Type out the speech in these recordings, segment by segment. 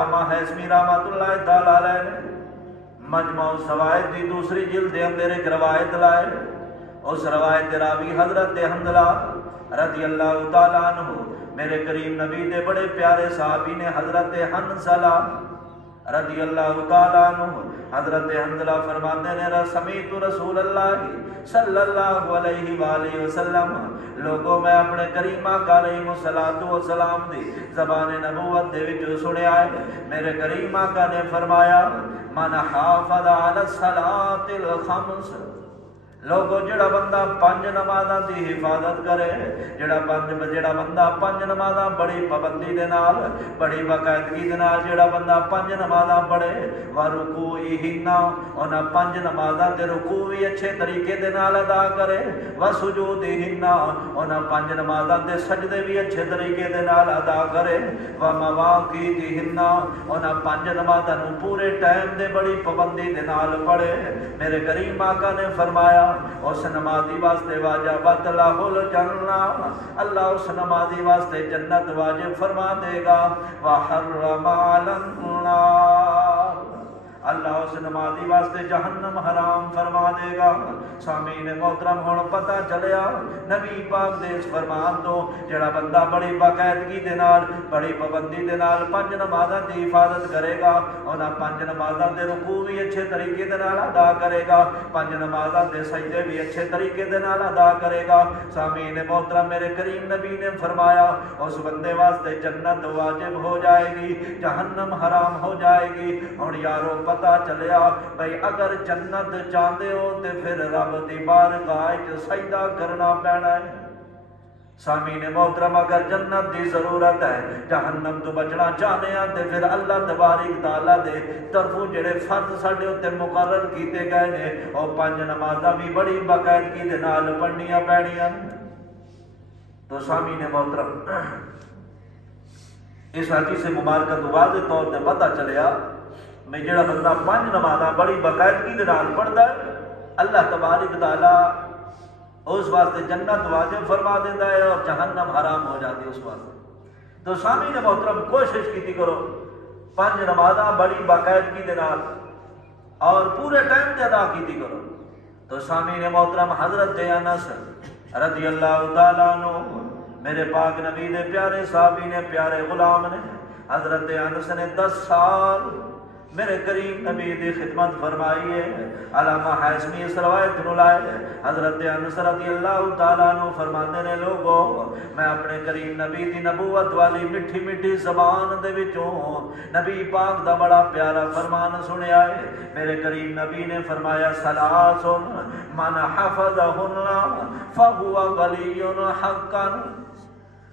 علامہ حیثمی رحمۃ اللہ تعالی علیہ نے مجموع الزوائد دی دوسری جلد دے اندر ایک روایت لائے. اس روایت راوی حضرت حنظلہ رضی اللہ تعالیٰ عنہ میرے کریم نبی دے بڑے پیارے صحابی نے حضرت حنظلہ رضی اللہ تعالیٰ عنہ. حضرت حنظلہ فرماتے نے سمیت رسول اللہ صلی اللہ علیہ وآلہ وسلم لوگوں میں اپنے کریم آقا علیہ الصلوۃ والسلام دی زبان نبوت دے وچ سنیا ہے. میرے کریم آقا نے فرمایا من حافظ علی الصلاۃ الخمس لوگو جڑا بندہ پنج نمازاں دی حفاظت کرے, جڑا بندہ پنج نمازاں بڑی پابندی دے نال بڑی باقاعدگی دے نال جڑا بندہ پنج نمازاں پڑھے ورکوعہن انہاں پنج نمازاں دے رکوع بھی اچھے طریقے دے نال ادا کرے وسجودہن انہاں پنج نمازاں دے سجدے بھی اچھے طریقے دے نال ادا کرے ومواقیتہن انہاں پنج نمازاں نوں پورے ٹائم دے بڑی پابندی دے نال پڑھے. میرے کریم آقا نے فرمایا اس نمازی واسطے واجبت لہ الجنہ اللہ اس نمازی واسطے جنت واجب فرما دے گا. وحرم علی النار اللہ اس نمازی واسطے جہنم حرام فرما دے گا. سامعین محترم ہن پتہ چلیا نبی پاک دے اس فرمان تو جڑا بندہ بڑی باقاعدگی دے نال بڑی پابندی دے نال پنج نمازاں دی حفاظت کرے گا انہاں پنج نمازاں دے رکوع بھی اچھے طریقے دے نال ادا کرے گا پنج نمازاں دے سجدے بھی اچھے طریقے دے نال ادا کرے گا. سامعین محترم میرے کریم نبی نے فرمایا اس بندے واسطے جنت واجب ہو جائے گی جہنم حرام ہو جائے گی. ہن یارو پتہ چلیا بھئی اگر جنت چاہتے ہو تے پھر رب دی بارگاہ وچ سجدہ کرنا پینا ہے. سامعین محترم اگر جنت دی ضرورت ہے جہنم تو بچنا چاہنے ہیں تے پھر اللہ تبارک تعالیٰ دے طرفوں جڑے فرض ساڈے اوتے مقرر کیتے گئے نے او پنج نمازاں بھی بڑی باقاعدگی دے نال پڑھنیاں پینیاں. تو سامعین محترم اس حدیث مبارکہ تو واضح طور تے پتہ چلیا میں جڑا بندہ پنج نمازاں بڑی باقاعدگی دے نال پڑھدا ہے اللہ تبارک تعالیٰ اس واسطے جنت واجب فرما دیتا ہے اور جہنم حرام ہو جاتی ہے اس واسطے. تو سامعین محترم کوشش کیتی کرو پنج نمازاں بڑی باقاعدگی دے نال اور پورے ٹائم تے ادا کیتی کرو. تو سامعین محترم حضرت انس رضی اللہ تعالیٰ عنہ میرے پاک نبی دے پیارے صحابی نے پیارے غلام نے حضرت انس نے 10 سال میرے کریم نبی دی خدمت فرمائی ہے. علامہ حیثمی اس روایت نو لائے حضرت انس رضی اللہ تعالیٰ عنہ فرماتے نے لوگوں میں اپنے کریم نبی دی نبوت والی مٹھی مٹھی زبان دے وچوں نبی پاک دا بڑا پیارا فرمان سنیا ہے. میرے کریم نبی نے فرمایا ثلاث من حفظہن فہو ولی حقا.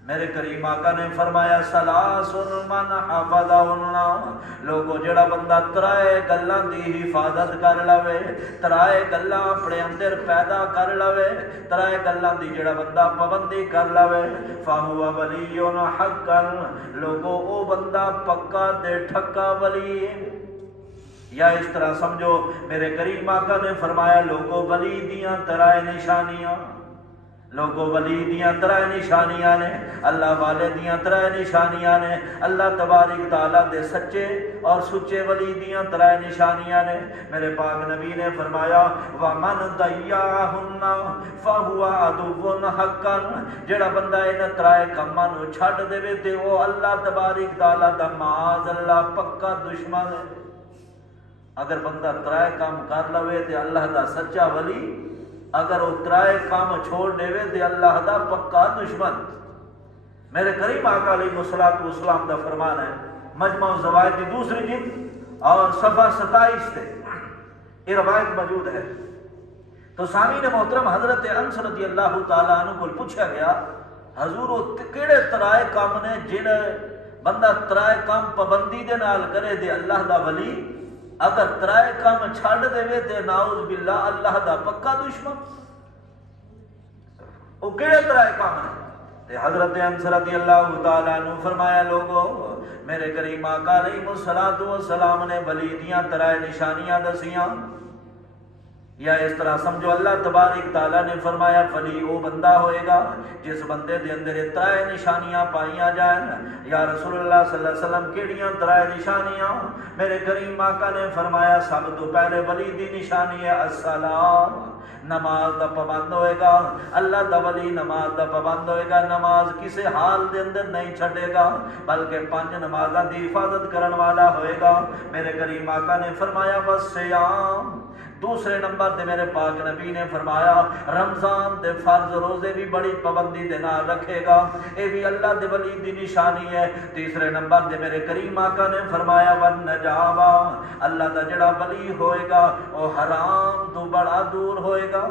میرے کریم آقا نے فرمایا ثلاث من حفظہن لوگو جڑا بندہ ترائے گلاں دی حفاظت کر لوے ترائے گلاں اپنے اندر پیدا کر لوے ترائے گلاں دی جڑا بندہ پابندی کر لوے فہو ولی حقا لوگو او بندہ پکا تے ٹھکا ولی ہے. یا اس طرح سمجھو میرے کریم آقا نے فرمایا لوگو ولی دیاں ترائے نشانیاں لوگو ولی دیاں ترائے نشانیاں نے اللہ والے دیاں ترائے نشانیاں نے اللہ تبارک تعالیٰ دے سچے اور سچے ولی دیاں ترائے نشانیاں نے. میرے پاک نبی نے فرمایا وَمَنْ ضَيَّعَهُنَّ فَهُوَ عَدُوٌّ حَقًّا جڑا بندہ انہاں ترائے کماں نوں چھڈ دے تے او اللہ تبارک تعالیٰ دا معاذ اللہ پکا دشمن ہے. اگر بندہ ترائے کام کر لوے تے اللہ دا سچا ولی اگر وہ ترائے کام چھوڑ دے تے اللہ دا پکا دشمن. میرے کریم آقا علیہ الصلوۃ والسلام دا فرمان ہے مجموع الزوائد کی دوسری جلد اور صفحہ 27 تے یہ روایت موجود ہے. تو سامعین محترم حضرت انس رضی اللہ تعالیٰ عنہ کو پوچھا گیا حضور وہ کیڑے ترائے کام نے جڑے بندہ ترائے کام پابندی دے نال کرے دے اللہ دا ولی اگر ترائے کام چھڈ دے تے نعوذ باللہ اللہ دا پکا دشمن. وہ کیڑے ترائے کام ہیں تے حضرت انس رضی اللہ تعالیٰ عنہ فرمایا لوگو میرے کریم آقا علیہ الصلوۃ والسلام نے ولی دیاں ترائے نشانیاں دسیاں. یا اس طرح سمجھو اللہ تبارک تعالیٰ نے فرمایا فلی وہ بندہ ہوئے گا جس بندے دے اندر ترائے نشانیاں پائیاں جائیں. یا رسول اللہ صلی اللہ علیہ وسلم کیڑیاں ترائے نشانیاں؟ میرے کریم آقا نے فرمایا سب تو پہلے ولی دی نشانی ہے الصلاۃ، نماز دا پابند ہوئے گا. اللہ دا ولی نماز دا پابند ہوئے گا، نماز کسی حال دے اندر نہیں چھڑے گا بلکہ 5 نمازاں دی حفاظت کرن والا ہوئے گا. میرے کریم آقا نے فرمایا والصیام، دوسرے نمبر دے میرے پاک نبی نے فرمایا رمضان دے فرض روزے بھی بڑی پابندی دے نال رکھے گا، اے بھی اللہ دے ولی دی نشانی ہے. تیسرے نمبر دے میرے کریم آقا نے فرمایا والنجابہ، اللہ دا جڑا ولی ہوئے گا وہ حرام تو بڑا دور ہوئے گا،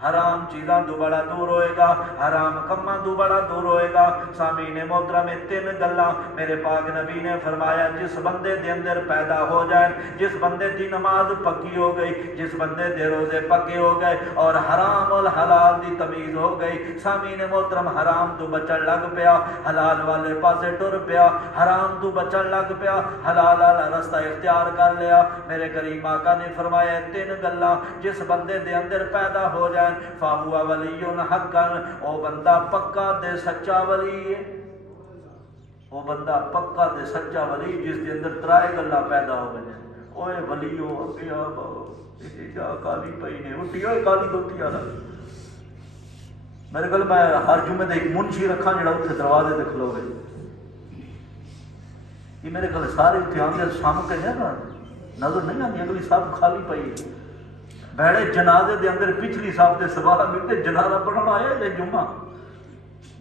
حرام چیزاں تو بڑا دور ہوئے گا، حرام کماں تو بڑا دور ہوئے گا. سامعین محترم 3 گلاں میرے پاک نبی نے فرمایا جس بندے دے اندر پیدا ہو جائے، جس بندے دی نماز پکی ہو گئی، جس بندے دے روزے پکے ہو گئے اور حرام اور حلال دی تمیز ہو گئی، سامعین محترم حرام تو بچن لگ پیا، حلال والے پاسے ٹر پیا، حرام تو بچن لگ پیا، حلال والا رستہ اختیار کر لیا. میرے کریم آقا نے فرمایا 3 گلاں جس بندے دے اندر پیدا ہو جائے فاہوا ولی حقا، او بندہ پکا تے سچا ولی ہے، او بندہ پکا تے سچا ولی جس دے اندر 3 گلاں پیدا ہو گئے. اوے ولیو اگے آ جا کالی پئی نے اٹھی، اوے کالی دوٹی والا میرے کل میں ہر جمعے ایک منشی رکھا جڑا اتنے دروازے تے کھلو گئے. یہ میرے کل سارے اتنے آدھے سام کے ہے نا نظر نہیں آتی، اگلی سب خالی پئی بھڑے جنازے دے اندر پچھلی صاحب دے ثواب ملتے. جنازہ پڑھنا آیا جے جمعہ،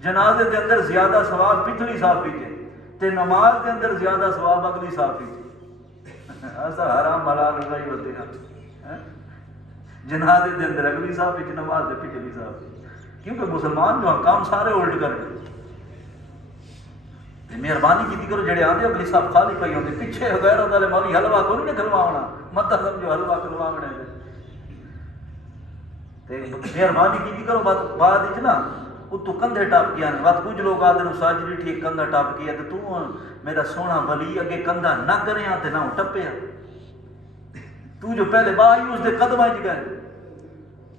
جنازے دے اندر زیادہ ثواب پچھلی صاحب پیچھے تے نماز دے اندر زیادہ ثواب اگلی صاحب پیچھے. ایسا حرام حلال رضائی بتے ہیں جنازے دے اندر اگلی صاحب پیچھے، نماز دے پچھلی صاحب، کیونکہ مسلمان جو کام سارے الٹ کر گئے. مہربانی کی کرو جڑے آدھے اگلی صاحب خالی پئی ہوندی پیچھے غیر والے مولی حلوہ کو نہیں کھلواونا، مت سمجھو حلوہ کھلواونا ہے. مہربانی کی کرو بعد نا اتو کندھے ٹپ گیا بات. کچھ لوگ آدھے ساجری ٹھیک کندھا ٹپ گیا تو میرا سونا ولی اگے کندھا نہ کرے تے نہ ٹپیا، تو جو پہلے باہی اس دے قدم آئی گئے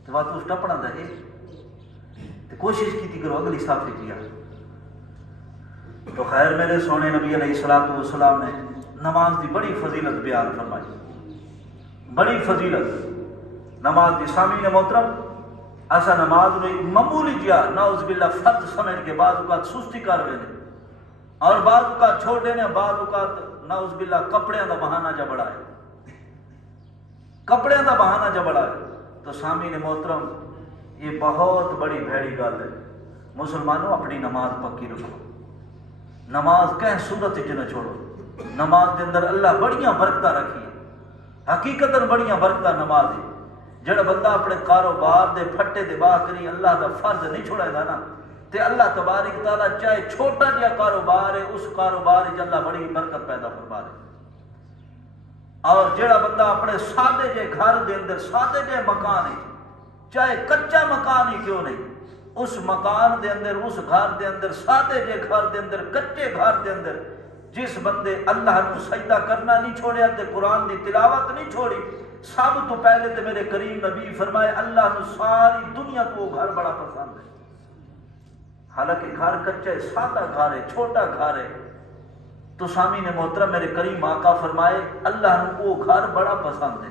تو بات اس ٹپنا دے. کوشش کی کرو اگلی صافی کیا. تو خیر میرے سونے نبی علیہ الصلوۃ والسلام نے نماز دی بڑی فضیلت بیان فرمائی، بڑی فضیلت نماز دی. سامعین محترم ایسا نماز نے معمولی جیا نعوذ باللہ فرض سمجھ کے بعض اوقات سستی کر رہے ہیں اور بعض اوقات چھوڑے نے، بعض اوقات نعوذ باللہ کپڑے دا بہانہ جا بڑا ہے، کپڑے دا بہانہ جا بڑا ہے. تو سامعین محترم یہ بہت بڑی بھیڑی گل ہے. مسلمانوں اپنی نماز پکی رکھو، نماز کہیں صورت چ نہ چھوڑو. نماز دے اندر اللہ بڑیاں برکتاں رکھی ہے، حقیقت بڑیاں برکتاں نماز ہے. جڑا بندہ اپنے کاروبار دے پھٹے دے باہ کری اللہ دا فرض نہیں چھوڑے گا نا تے اللہ تبارک تعالیٰ چاہے چھوٹا جہا کاروبار ہے اس کاروبار وچ اللہ بڑی برکت پیدا فرما دے. اور جڑا بندہ اپنے سادے جے گھر دے اندر سادے جے مکان ہے چاہے کچا مکان ہی کیوں نہیں، اس مکان دے اندر اس گھر دے اندر سادے جے گھر دے اندر کچے گھر دے اندر جس بندے اللہ کو سجدہ کرنا نہیں چھوڑیا تے قرآن دی تلاوت نہیں چھوڑی، سب تو پہلے تو میرے کریم نبی فرمائے اللہ نے ساری دنیا کو وہ گھر بڑا پسند ہے. حالانکہ گھر کچا ہے، سادہ گھر ہے، چھوٹا گھر ہے، تو سامعین محترم میرے کریم آقا فرمائے اللہ نے وہ گھر بڑا پسند ہے.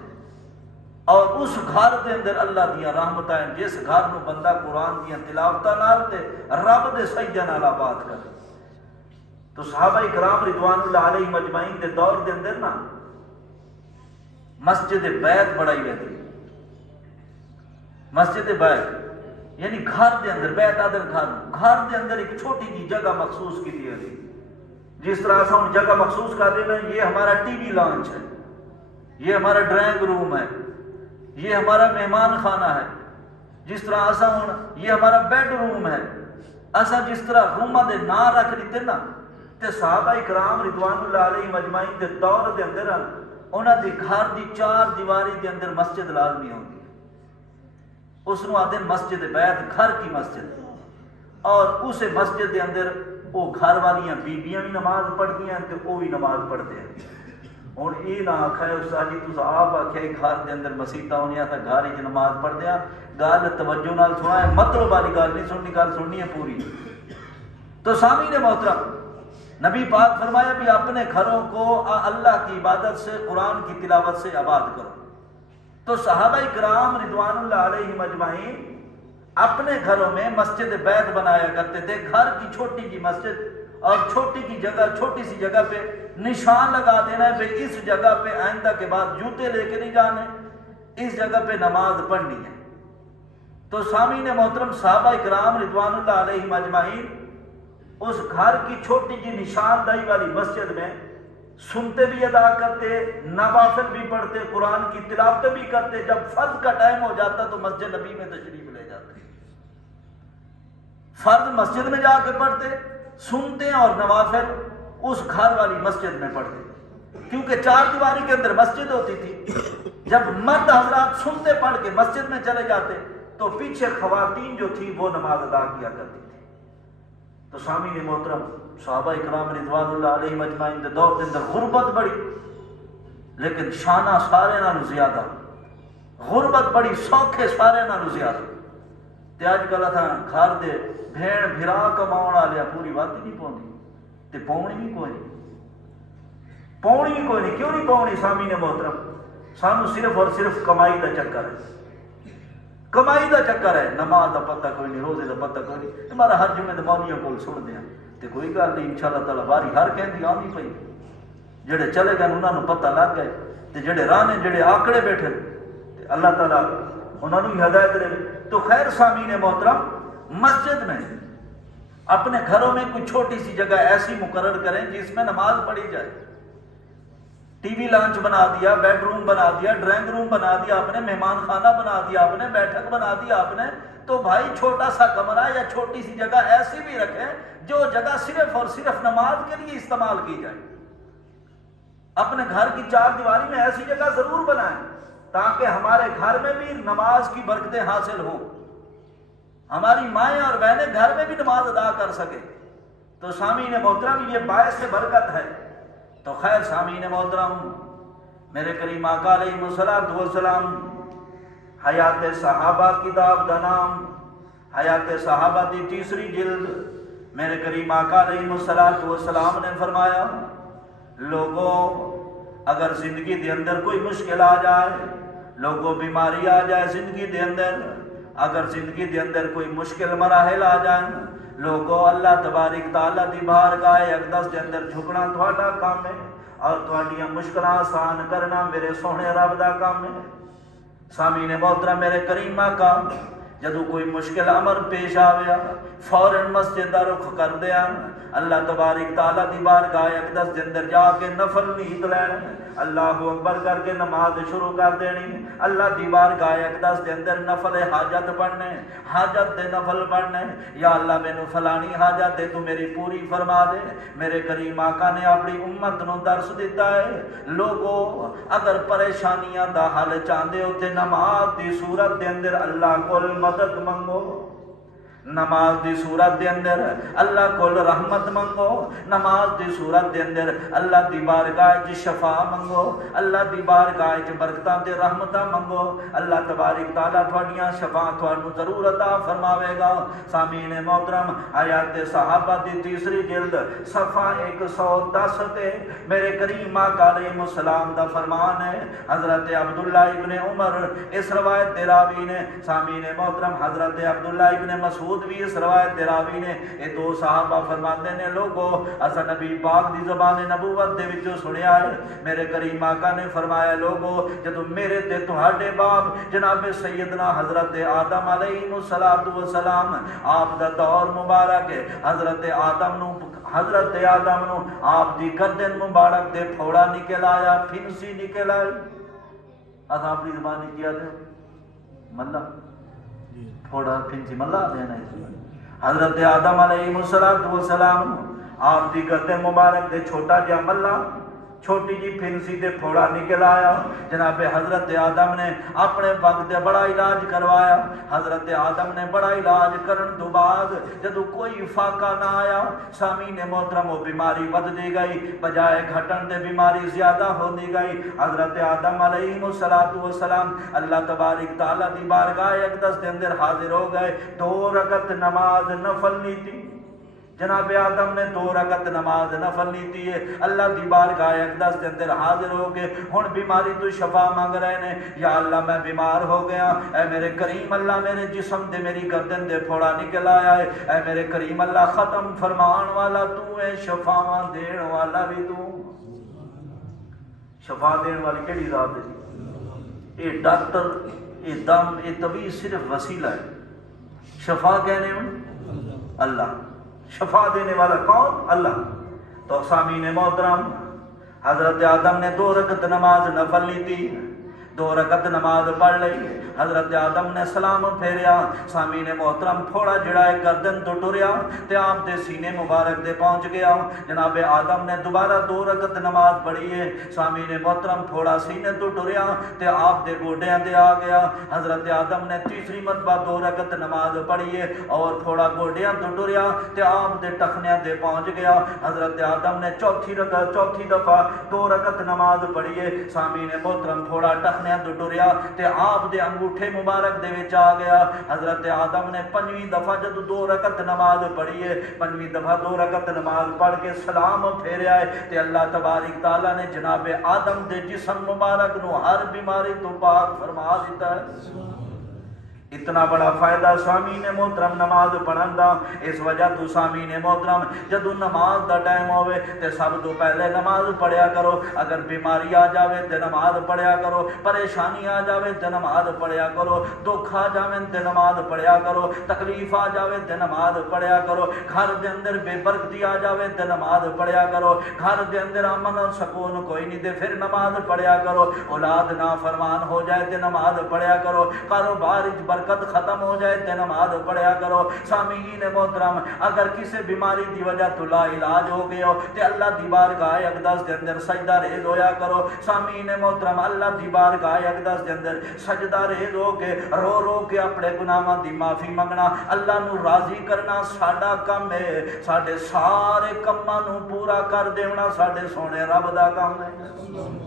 اور اس گھر دے اندر اللہ دیاں رحمتاں ہیں، جس گھر نو بندہ قرآن دیاں تلاوتاں نال تے رب دے سجدے نال آباد کرے. تو صحابہ کرام رضوان اللہ علیہ مجمعین دے دور دے اندر نا مسجد بیت بڑائی رہتی، مسجد بیت یعنی گھر دے اندر، بیت آدر گھر دے اندر ایک چھوٹی جی جگہ مخصوص کی دی ہے. جس طرح سے ہم جگہ مخصوص کر دینا یہ ہمارا ٹی وی لانچ ہے، یہ ہمارا ڈرائنگ روم ہے، یہ ہمارا مہمان خانہ ہے. جس طرح ایسا یہ ہمارا بیڈ روم ہے، ایسا جس طرح روما دے نا رکھ دیتے نا تے صحابہ کرام رضوان اللہ علیہ مجمعین دے دور دے اندر انہاں دی گھر دی 4 دیواری دے اندر مسجد لازمی ہوتی ہے. اس نو آتے مسجد بیت، گھر کی مسجد. اور اس مسجد دے اندر وہ گھر والیاں بیبیاں بھی نماز پڑھتی ہیں تو وہ بھی نماز پڑھتے ہیں. ہوں یہ نہ آخا استاد جی تم آپ آخیا گھر کے اندر مسیطا ہونی تو گھر ہی نماز پڑھتے ہیں، گل توجہ نال سنا ہے، مطلب والی گل نہیں سننی، گل سننی ہے پوری۔ تو سامعین محترم، نبی پاک فرمایا بھی اپنے گھروں کو اللہ کی عبادت سے، قرآن کی تلاوت سے آباد کرو۔ تو صحابہ کرام رضوان اللہ علیہم اجمعین اپنے گھروں میں مسجد بیت بنایا کرتے تھے، گھر کی چھوٹی کی مسجد اور چھوٹی کی جگہ، چھوٹی سی جگہ پہ نشان لگا دینا ہے کہ اس جگہ پہ آئندہ کے بعد جوتے لے کے نہیں جانے، اس جگہ پہ نماز پڑھنی ہے۔ تو سامعین محترم، صحابہ کرام رضوان اللہ علیہم اجمعین اس گھر کی چھوٹی کی نشاندہی والی مسجد میں سنتے بھی ادا کرتے، نوافل بھی پڑھتے، قرآن کی تلاوت بھی کرتے، جب فرض کا ٹائم ہو جاتا تو مسجد نبی میں تشریف لے جاتے، فرض مسجد میں جا کے پڑھتے، سنتے اور نوافل اس گھر والی مسجد میں پڑھتے، کیونکہ چار دیواری کے اندر مسجد ہوتی تھی۔ جب مرد حضرات سنتے پڑھ کے مسجد میں چلے جاتے تو پیچھے خواتین جو تھی وہ نماز ادا کیا کرتی تھی۔ تو سامعین محترم، صحابہ اکرام رضوان اللہ علیہم اجمعین کے دور کے اندر غربت بڑی، لیکن شانہ سارے نالوں زیادہ، غربت بڑی، سوکھے سارے نالوں زیادہ۔ تے اج کل تھا گھر دے بھیڑ بھرا کماؤن والے پوری بات ہی نہیں پاؤندی، تے پاؤنی بھی کوئی نہیں، پاؤنی بھی کوئی نہیں۔ کیوں نہیں پاؤنی سامعین محترم؟ سانو صرف اور صرف کمائی دا چکر ہے، کمائی دا چکر ہے، نماز دا پتہ کوئی نہیں، روزے دا پتہ کوئی نہیں۔ ہمارا ہر جمعے مولیوں کو سن دیا تے کوئی گل نہیں، انشاءاللہ تعالی باری ہر کہندی آندی پئی، جڑے چلے گئے انہاں نوں پتہ لگ گئے، تے جڑے راہ نے جڑے آکڑے بیٹھے تے اللہ تعالی انہاں نوں ہدایت دے۔ تو خیر سامعین محترم، مسجد میں اپنے گھروں میں کوئی چھوٹی سی جگہ ایسی مقرر کریں جس میں نماز پڑھی جائے۔ ٹی وی لانچ بنا دیا، بیڈ روم بنا دیا، ڈرائنگ روم بنا دیا آپ نے، مہمان خانہ بنا دیا آپ نے، بیٹھک بنا دیا آپ نے، تو بھائی چھوٹا سا کمرہ یا چھوٹی سی جگہ ایسی بھی رکھیں جو جگہ صرف اور صرف نماز کے لیے استعمال کی جائے۔ اپنے گھر کی چار دیواری میں ایسی جگہ ضرور بنائیں تاکہ ہمارے گھر میں بھی نماز کی برکتیں حاصل ہوں، ہماری مائیں اور بہنیں گھر میں بھی نماز ادا کر سکے۔ تو سامعین محترم، یہ باعث برکت ہے۔ تو خیر سامعین محترم، میرے کریم آقا علیہ الصلوۃ والسلام حیات صحابہ کتاب دا نام، حیات صحابہ دی تیسری جلد، میرے کریم آقا علیہ الصلوۃ والسلام نے فرمایا، لوگوں اگر زندگی دے اندر کوئی مشکل آ جائے، لوگوں بیماری آ جائے زندگی دے اندر، اگر زندگی دے اندر کوئی مشکل مراحل آ جائیں، لوگوں اللہ تبارک تعالیٰ دی بارگاہ اقدس دے اندر جھکنا تھوڑا کام ہے، اور تھوڑیاں مشکلاں آسان کرنا میرے سونے رب دا کام ہے۔ سامعین محترم، میرے کریم آقا جدو کوئی مشکل امر پیش آویا فوراً مسجد دا رخ کر دیا، اللہ تبارک تعالیٰ دی بارگاہ اقدس دے اندر جا کے نفل نیت لینا، اللہ اکبر کر کے نماز شروع کر دینی، اللہ دی بارگاہ اقدس دے اندر نفل حاجت پڑھنے، حاجت دے نفل پڑھنے، یا اللہ مینو فلانی حاجت دے تو میری پوری فرما دے۔ میرے کریم آقا نے اپنی امت نو درس دیتا ہے، لوگوں اگر پریشانیاں دا حل چاہندے ہو تے نماز دی صورت دے اندر اللہ کول مدد منگو، نماز دی صورت دے اندر اللہ کول رحمت منگو، نماز دی صورت دے اندر اللہ دی بارگاہ وچ شفا منگو، اللہ دی بارگاہ وچ برکتاں تے رحمتاں منگو، اللہ تبارک تعالیٰ تھوڑیاں شفا تھانوں ضرور عطا فرماوے گا۔ سامعین محترم، حیات صحابہ دی تیسری جلد صفحہ 110 تے میرے کریم آقا علیہ السلام دا فرمان ہے، حضرت عبداللہ ابن عمر اس روایت دے راوی نے، سامعین محترم حضرت عبداللہ ابن مسعود بھی اس روایت دے راوی نے، یہ دو صحابہ فرماتے نے، لوگوں اسا نبی پاک دی زبان نبوت دے وچوں سنیا ہے، میرے کریم آقا نے فرمایا، لوگوں جدو میرے تے تہاڈے باپ جناب سیدنا حضرت آدم علیہ السلام آپ دا دور مبارک ہے، حضرت آدم نو آپ دی گردن مبارک دے پھوڑا نکل آیا، پھنسی نکل آئی، اسا اپنی زبان کیا تھے ملا تھوڑا پھنسی ملا دینا ہے، حضرت آدم علیہ السلام آپ دی گردن مبارک دے چھوٹا جہا ملا، چھوٹی جی پھنسی تے پھوڑا نکل آیا. جناب حضرت آدم نے اپنے وقت بڑا علاج کروایا. حضرت آدم نے بڑا علاج کرن تو بعد جدو کوئی فاقہ نہ آیا سامعین محترم وہ بیماری بدتی گئی, بجائے گھٹن تے بیماری زیادہ ہوتی گئی. حضرت آدم علیہ السلام اللہ تبارک تعالیٰ دی بارگاہ اقدس دے اندر حاضر ہو گئے. 2 رکعت نماز نفل نہیں تھی. جناب آدم نے 2 رکعت نماز نفل نہیں تھی ہے. اللہ دی بارگاہ اقدس دے اندر حاضر ہو کے ہن بیماری تو شفا مانگ رہے نے. یا اللہ میں بیمار ہو گیا, اے میرے کریم اللہ میرے جسم دے میری گردن دے پھوڑا نکل آیا ہے. اے میرے کریم اللہ ختم فرمان والا تو ہے, شفاواں دین والا بھی تو. شفا دین والی کیڑی ذات ہے؟ یہ ڈاکٹر, یہ دم, یہ طبیب صرف وسیلہ ہے. شفا کہنے اللہ, شفا دینے والا کون؟ اللہ. تو سامعین محترم حضرت آدم نے 2 رکعت نماز نفل لی تھی. 2 رکعت نماز پڑھ لئی. حضرت آدم نے سلام پھیریا. سامعین محترم پھوڑا جڑا ہے گردن تو ٹریا تے آپ دے سینے مبارک دے پہنچ گیا. جناب آدم نے دوبارہ 2 رکعت نماز پڑھی ہے. سامعین محترم پھوڑا سینے تو ٹریا تے آپ دے گوڈیاں دے آ گیا. حضرت آدم نے تیسری مرتبہ 2 رکعت نماز پڑھی ہے اور پھوڑا گوڈیاں تو ٹریا تے آپ دے ٹخنیاں دے پہنچ گیا. حضرت آدم نے چوتھی دفعہ 2 رکعت نماز پڑھی ہے. سامعین محترم پھوڑا ٹخنیاں تو ٹریا تے آپ دے انگوٹھے مبارک دے وچ آ گیا. حضرت آدم نے 5ویں دفعہ جدو 2 رکعت نماز پڑھی ہے, 5ویں دفعہ 2 رکعت نماز پڑھ کے سلام پھیریا ہے تے اللہ تبارک تعالیٰ نے جناب آدم دے جسم مبارک نو ہر بیماری تو پاک فرما دیتا ہے. اتنا بڑا فائدہ سامعین محترم نماز پڑھن دا. اس وجہ تو سامعین محترم جدو نماز دا ٹائم ہوئے تے سب تو پہلے نماز پڑھیا کرو. اگر بیماری آ جاوے تے نماز پڑھیا کرو, پریشانی آ جاوے تے نماز پڑھیا کرو, دکھ آ جاوے تے نماز پڑھیا کرو, تکلیف آ جاوے تے نماز پڑھیا کرو, گھر دے اندر بے برکتی آ جاوے تے نماز پڑھیا کرو, گھر دے اندر امن اور سکون کوئی نہیں تے پھر نماز پڑھیا کرو, اولاد نافرمان ہو جائے تے نماز پڑھیا کرو, کاروبار برکت ختم ہو جائے تے نماز پڑھیا کرو. سامعین محترم اگر کسی بیماری دی وجہ تو لا علاج ہو گئے ہو تے اللہ دی بارگاہ اقدس دے اندر سجدہ ریز ہویا کرو. سامعین محترم اللہ دی بارگاہ اقدس دے اندر سجدہ ریز ہو کے رو رو کے اپنے گناہاں دی معافی منگنا, اللہ نو راضی کرنا ساڈا کم ہے. ساڈے سارے کماں نو پورا کر دینا ساڈے سونے رب دا کم ہے.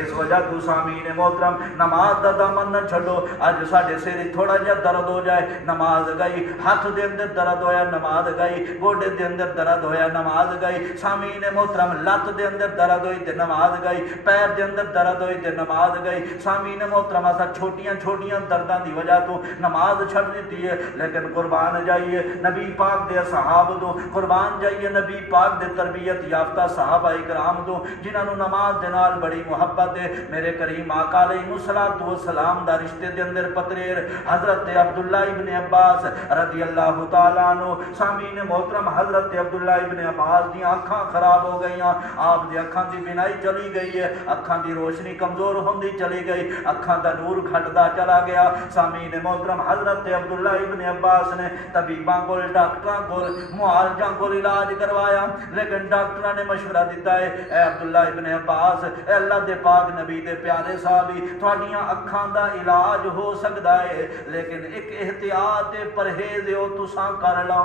اس وجہ تو سامعین محترم نماز دا دامن نہ چھڈو. اج ساڈے سر تھوڑا جہا درد ہو جائے نماز گئی, ہاتھ دے اندر درد ہویا نماز گئی, گوڈے دے اندر درد ہویا نماز گئی. سامعین محترم لت دے اندر درد ہوئی تے نماز گئی, پیر دے اندر درد ہوئی تے نماز گئی. سامعین محترم اسا چھوٹیاں چھوٹیاں درداں دی وجہ تو نماز چھڈ دیتی ہے. لیکن قربان جائیے نبی پاک دے اصحاب تو, قربان جائیے نبی پاک دے تربیت یافتہ صحابہ کرام تو جنہاں نو نماز دے نال بڑی محبت. میرے کریم آقا علیہ الصلوۃ والسلام دا رشتے دے اندر پتریر حضرت عبداللہ ابن عباس رضی اللہ تعالیٰ عنہ. سامعین محترم حضرت عبداللہ ابن عباس دی آنکھاں خراب ہو گئیاں, آپ دی اکھاں دی بینائی چلی گئی ہے, اکھاں دی روشنی کمزور ہوندی چلی گئی, اکھاں دا نور گھٹدا چلا گیا. سامعین محترم حضرت عبداللہ ابن عباس نے طبیباں کول, ڈاکٹراں کول, معالجاں کول علاج کروایا, لیکن ڈاکٹراں نے مشورہ دیتا ہے اے عبداللہ ابن عباس, اے اللہ دے پاک نبی دے پیارے صحابی, تھوڑیاں اکھاں دا علاج ہو سکتا ہے لیکن ایک احتیاط پرہیز ہو تساں کر لو.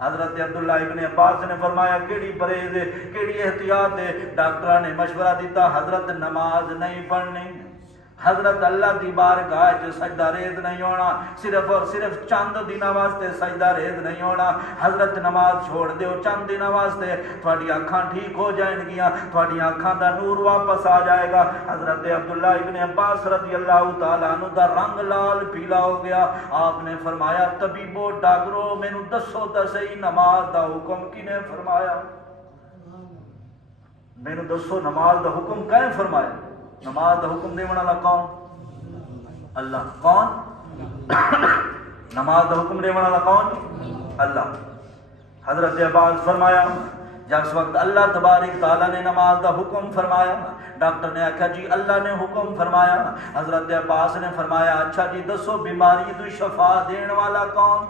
حضرت عبداللہ ابن عباس نے فرمایا کیڑی پرہیز ہے, کیڑی احتیاط ہے؟ ڈاکٹراں نے مشورہ دیتا حضرت نماز نہیں پڑھنی, حضرت اللہ دی بارگاہ وچ سجدہ ریز نہیں ہونا, صرف اور صرف چند دنوں واسطے سجدہ ریز نہیں ہونا. حضرت نماز چھوڑ دیو چند دنوں واسطے, تھوڑی اکھاں ٹھیک ہو جائیں گیاں, تھوڑی اکھاں دا نور واپس آ جائے گا. حضرت عبداللہ ابن عباس رضی اللہ تعالیٰ عنہ دا رنگ لال پیلا ہو گیا. آپ نے فرمایا طبیبو ڈاکٹرو مینوں دسو تے صحیح نماز دا حکم کنے فرمایا؟ مینوں دسو نماز دا حکم کہیں فرمایا؟ نماز دا حکم دے والا کون؟ اللہ. کون؟ نماز دا حکم دے والا کون؟ اللہ. حضرت عباس فرمایا جس وقت اللہ تبارک تعالیٰ نے نماز دا حکم فرمایا, ڈاکٹر نے آکھا جی اللہ نے حکم فرمایا. حضرت عباس نے فرمایا اچھا جی دسو بیماری تو شفا دین والا کون؟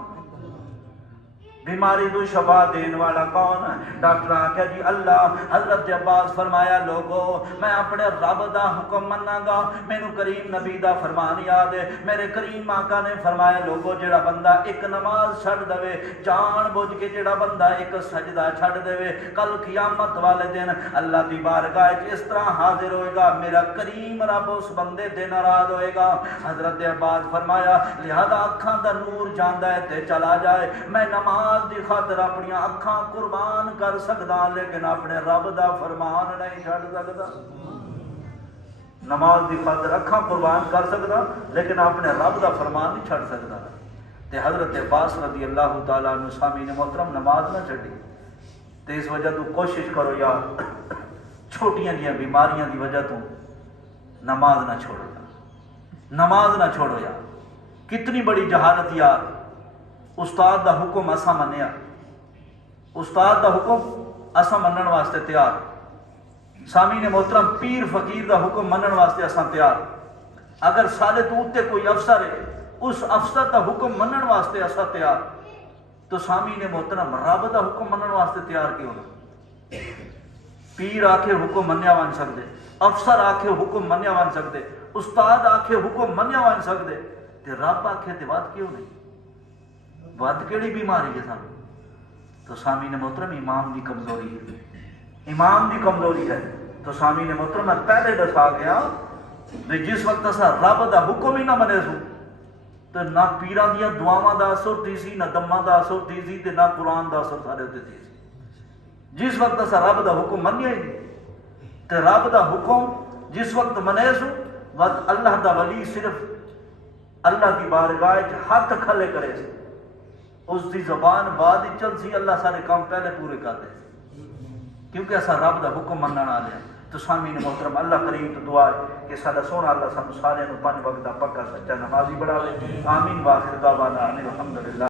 بیماری تو شفا دین والا کون ہے؟ ڈاکٹر آکھیا جی اللہ۔ حضرت عباس فرمایا لوگو میں اپنے رب دا حکم مننا گا، مینوں کریم نبی دا فرمان یاد ہے، میرے کریم آقا نے فرمایا لوگو جڑا بندہ ایک نماز چھڑ دے، جان بوجھ کے جڑا بندہ ایک سجدہ چھڑ دے، کل قیامت والے دن اللہ دی بارگاہ وچ اس طرح حاضر ہوئے گا، میرا کریم رب اس بندے دے ناراض ہوئے گا۔ حضرت عباس فرمایا لہذا اکھاں دا نور جاندا ہے تے چلا جائے، میں نماز دی خاطر اپنی اکھاں قربان کر سکدا لیکن اپنے رب دا فرمان نہیں چھڑ سکدا۔ نماز دی خاطر اکھاں قربان کر سکدا لیکن اپنے رب دا فرمان نہیں چھڑ سکدا۔ تے حضرت عباس رضی اللہ تعالیٰ عنہ سامعین محترم نماز نہ چھڈی، تے اس وجہ تو کوشش کرو یار چھوٹیاں جیاں بیماریاں دی وجہ تو نماز نہ چھوڑو یار، نماز نہ چھوڑو یار۔ کتنی بڑی جہالت یار، استاد دا حکم اساں منیا، استاد دا حکم اساں منن واسطے تیار، سامعین محترم پیر فقیر دا حکم منن واسطے اساں تیار، اگر سارے تو اتے کوئی افسر ہے اس افسر دا حکم منن واسطے اساں تیار، تو سامعین محترم رب دا حکم منن واسطے تیار کیوں نہ؟ پیر آکھے حکم منیا وان سکدے، افسر آکھے حکم منیا وان سکدے، استاد آکھے حکم منیا وان سکدے، تے رب آکھے تے بات کیوں نہیں؟ بات کیڑی بیماری ہے سامنے؟ تو سامعین محترم امام دی کمزوری ہے، امام دی کمزوری ہے۔ تو سامعین محترم میں پہلے دسا گیا جس وقت اسا رب دا حکم ہی نہ منے سو تو نہ پیران دیا دعاواں دا اثر تھی سی، نہ دماں دا اثر تھی سی، تے نہ قرآن دا اثر سارے ہوتے تھی سی۔ جس وقت اسا رب دا حکم منیا ہی نہیں تے رب دا حکم جس وقت منے سو وقت اللہ دا ولی صرف اللہ دی بارگاہ ہاتھ کھلے کرے سی، اس دی زبان بعد ہی چل سی، اللہ سارے کام پہلے پورے کر دے کیونکہ ایسا رب دا حکم مننا نہ لیا۔ تو سامعین محترم اللہ کریم تو دعا ہے کہ سارا سونا اللہ سب سارے پانچ وقت دا پکا سچا نمازی بڑھاوے۔ آمین۔ واخر دعوانا ان الحمدللہ۔